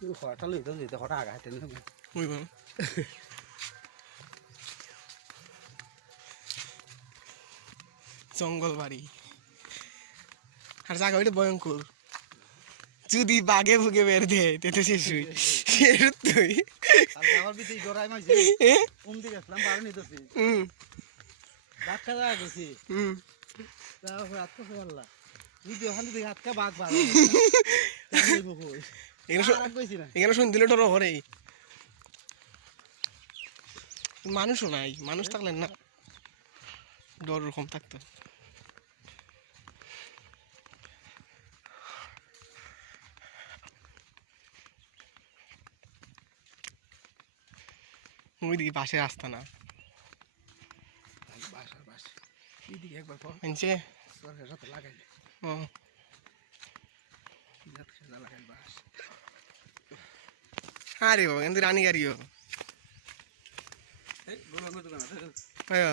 হঠাৎ লই তো যেতে হঠাৎ আগা হাতে জঙ্গল বাড়ি আর জায়গা ওইটা ভয়ঙ্কর। যদি বাঘে ভুগে বের দে তে তো শেষ হই। শেষ তুই। কালকে আমার বিতে গড়াই মাইছে উম। দিকে আসলাম বারো নিতেছি হুম ধাক্কা দেওয়া গেছি হুম তারপর আত্মা পারলা যদি ওখান থেকে আটকা বাঘ এখানে শুন দিলে ডর হরে মানুষও নাই মানুষ থাকলেন না। ডর ওরকম থাকতো। ওইদিকে বাসে রাস্তা না। বাস। ആരെയോ എന്ത് റാണിക്ക് അറിയോ അയ്യോ